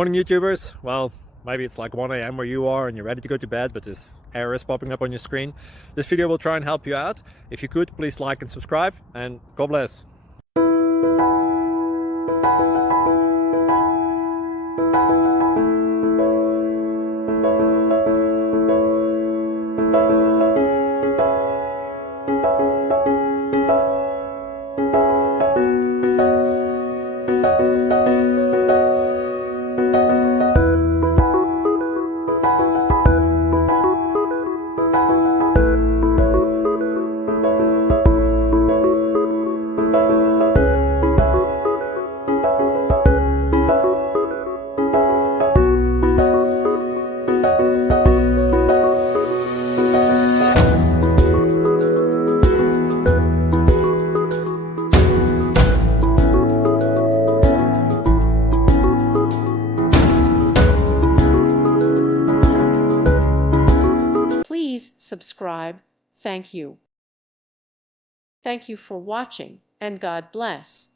Morning YouTubers. Well, maybe it's like 1 a.m. where you are and you're ready to go to bed, but this error is popping up on your screen. This video will try and help you out. If you could, please like and subscribe, and God bless. Please subscribe. Thank you. Thank you for watching, and God bless.